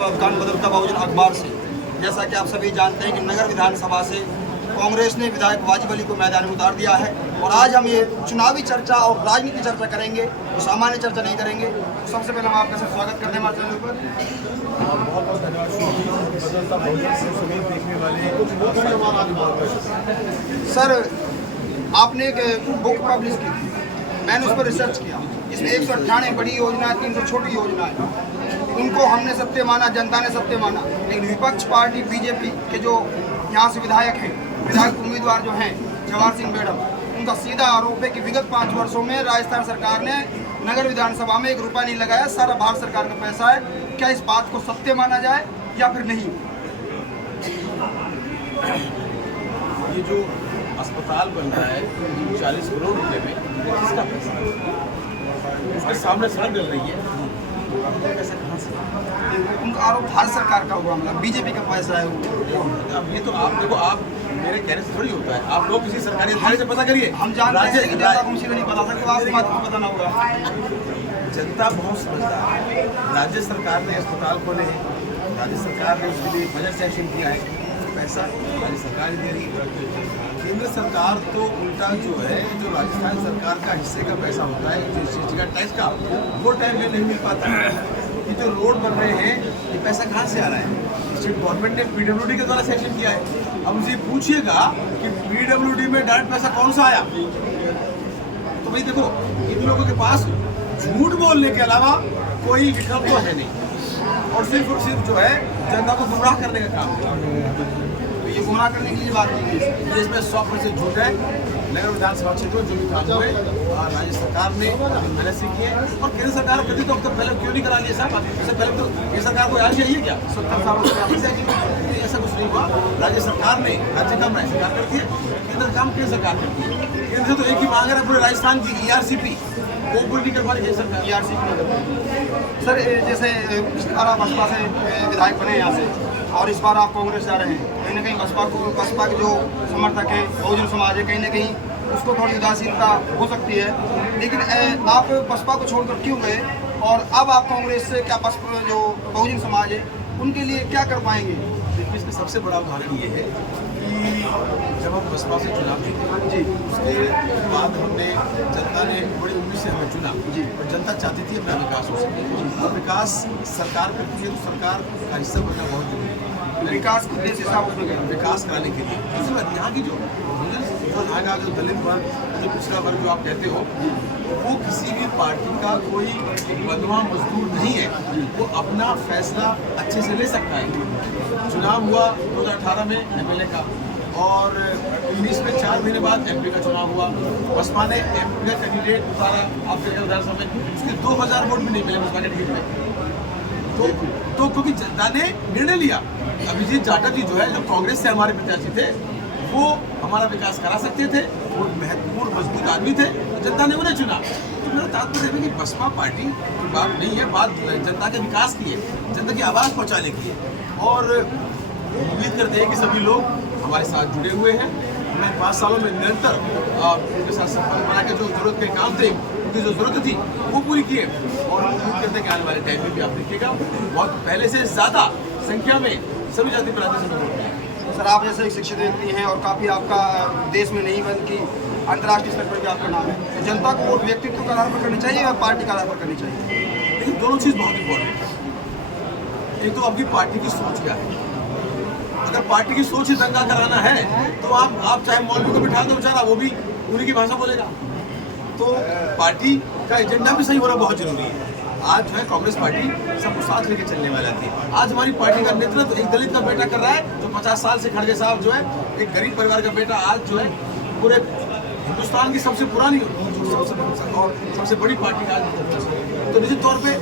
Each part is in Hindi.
अफगान बदलता बहुजन अखबार से। जैसा कि आप सभी जानते हैं कि नगर विधानसभा से कांग्रेस ने विधायक वाजिब अली को मैदान में उतार दिया है और आज हम ये चुनावी चर्चा और राजनीति चर्चा करेंगे, तो सामान्य चर्चा नहीं करेंगे। तो सबसे पहले हम आपका सर स्वागत करते हैं हमारे चैनल पर। बहुत बहुत धन्यवाद। बदलता बहुजन से सभी देखने वाले सर, आपने एक बुक पब्लिश की थी, मैंने उस पर रिसर्च किया। इसमें 198 बड़ी योजना, 300 छोटी योजना है। उनको हमने सत्य माना, जनता ने सत्य माना, लेकिन विपक्ष पार्टी बीजेपी के जो यहाँ से विधायक हैं, विधायक उम्मीदवार जो हैं जवाहर सिंह मैडम, उनका सीधा आरोप है कि विगत 5 वर्षों में राजस्थान सरकार ने नगर विधानसभा में 1 रुपया नहीं लगाया, सारा भारत सरकार का पैसा है। क्या इस बात को सत्य माना जाए या फिर नहीं? ये जो अस्पताल बन रहा है 40 करोड़ रुपए में, किसका पैसा है? उसके सामने सड़क डल रही है, पैसा कहाँ से? उनका आरोप भारत सरकार का हुआ, मतलब बीजेपी का पैसा है वो। अब ये तो आप देखो, आप मेरे कहने से थोड़ी होता है। आप लोग किसी सरकारी अधिकारी से पता करिए। हम जानते हैं कि जनता को मुझे नहीं पता सकते, तो आप बात को बताना होगा। जनता बहुत समझदार है। राज्य सरकार ने अस्पताल खोले हैं, राज्य सरकार ने उसके लिए बजट सेशन किया है, पैसा राज्य सरकार दे रही है। केंद्र सरकार तो उल्टा जो है, जो राजस्थान सरकार का हिस्से का पैसा होता है, जो चीज का टैक्स का, वो टाइम में नहीं मिल पाता। ये जो रोड बन रहे हैं, ये पैसा कहाँ से आ रहा है? स्टेट गवर्नमेंट ने पीडब्ल्यूडी के द्वारा सेशन किया है। अब मुझे पूछिएगा कि पीडब्ल्यूडी में डायरेक्ट पैसा कौन सा आया, तो भाई देखो, इन लोगों के पास झूठ बोलने के अलावा कोई विकल्प तो है नहीं, और सिर्फ जो है जनता को गुमराह करने का काम है। ये गुमराह करने के लिए बात की गई, इसमें 100% झूठ है। नगर विधानसभा क्षेत्रों जो भी काम हुए राज्य सरकार ने मेहनत से किए, और केंद्र सरकार कभी तो पहले क्यों नहीं करा लिया साहब? इससे पहले तो ये सरकार को याद चाहिए क्या? 70 सालों से ऐसा कुछ नहीं हुआ। राज्य सरकार ने राज्य काम राज्य सरकार करती है, केंद्र काम केंद्र सरकार करती है। केंद्र से तो एक ही मांग है पूरे राजस्थान की, ERCP, वो पूरी नहीं कर पा रही है सरकार। ERCP सर, जैसे पिछली बार आप बसपा से विधायक बने यहाँ से, और इस बार आप कांग्रेस जा रहे हैं, कहीं ना कहीं बसपा के जो समर्थक है, बहुजन समाज है, कहीं ना कहीं उसको थोड़ी उदासीनता हो सकती है। लेकिन आप बसपा को छोड़कर क्यों गए, और अब आप कांग्रेस से क्या बसपा जो बहुजन समाज है उनके लिए क्या कर पाएंगे? देखिए, इसका सबसे बड़ा उदाहरण ये है कि जब हम बसपा से चुनाव जीते जी, उसके बाद हमने, जनता ने बड़ी उम्मीद से हमें चुना जी, और जनता चाहती थी अपना विकास हो सके, और विकास सरकार करती है, तो सरकार का हिस्सा बनना बहुत जरूरी है। विकास के देश हिसाब से विकास कराने के लिए दूसरी बात, यहाँ की जो यहाँ का जो दलित वर्ग, जो पिछड़ा वर्ग जो आप कहते हो, वो किसी भी पार्टी का कोई बंधुआ मजदूर नहीं है। वो अपना फैसला अच्छे से ले सकता है। चुनाव हुआ 2018 में MLA का, और 19 में 4 महीने बाद MP का चुनाव हुआ। बसपा ने MP का कैंडिडेट उतारा, आप देखें विधानसभा में उसके 2000 वोट भी नहीं मिले बसपा के टिकट में। तो क्योंकि जनता ने निर्णय लिया, अभिजीत जाटव जी जो है, जो कांग्रेस से हमारे प्रत्याशी थे, वो हमारा विकास करा सकते थे, वो महत्वपूर्ण मजबूत आदमी थे, जनता ने उन्हें चुना। तो मेरा तात्पर्य है कि बसपा पार्टी की बात नहीं है, बात जनता के विकास की है, जनता की आवाज़ पहुंचाने की है। और उम्मीद करते हैं कि सभी लोग हमारे साथ जुड़े हुए हैं। हमने 5 सालों में निरंतर उनके साथ संपर्क बना के जो जरूरत के काम थे, उनकी जो जरूरत थी, वो पूरी की है। और उम्मीद करते हैं कि आने वाले टाइम में भी आप देखिएगा, बहुत पहले से ज़्यादा संख्या में सभी जाति प्रांत से वोट दिए। सर, आप जैसे एक शिक्षित व्यक्ति हैं और काफ़ी आपका देश में नहीं बल्कि अंतर्राष्ट्रीय स्तर पर भी आपका नाम है, तो जनता को वोट व्यक्तित्व के आधार पर करनी चाहिए या पार्टी के आधार पर करनी चाहिए? लेकिन दोनों चीज़ बहुत इंपॉर्टेंट है। एक तो आपकी पार्टी की सोच क्या है। अगर पार्टी की सोच ही दंगा कराना है, तो आप चाहे मौलवी को बिठा दो बेचारा, वो भी उन्हीं की भाषा बोलेगा। तो पार्टी का एजेंडा भी सही होना बहुत जरूरी है। आज जो है कांग्रेस पार्टी सबको साथ लेके चलने वाला थी। आज हमारी पार्टी का नेतृत्व एक दलित का बेटा कर रहा है, जो 50 साल से खड़गे साहब जो है, एक गरीब परिवार का बेटा, आज जो है पूरे हिंदुस्तान की सबसे पुरानी और सबसे बड़ी पार्टी का आज। तो निश्चित तौर पे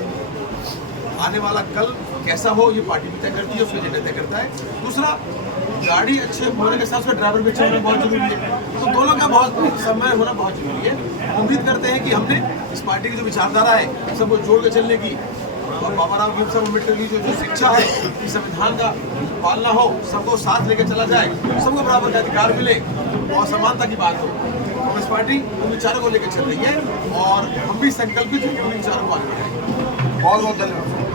आने वाला कल कैसा हो, ये पार्टी भी तय करती है, उसका एजेंडा तय करता है। दूसरा, गाड़ी अच्छे होने के साथ उसका ड्राइवर भी अच्छा होना बहुत जरूरी है। तो दोनों का बहुत समय होना बहुत जरूरी है। उम्मीद करते हैं कि हमने इस पार्टी की जो विचारधारा है, सबको जोड़ के चलने की, और बाबा राव भीमराव अम्बेडकर की जो शिक्षा है कि संविधान का पालना हो, सबको साथ लेके चला जाए, सबको बराबर का अधिकार मिले और समानता की बात हो। कांग्रेस पार्टी उन विचारों को लेकर चल रही है, और हम भी संकल्पित हैं कि उन विचारों को आगे बढ़ाएंगे। बहुत बहुत धन्यवाद।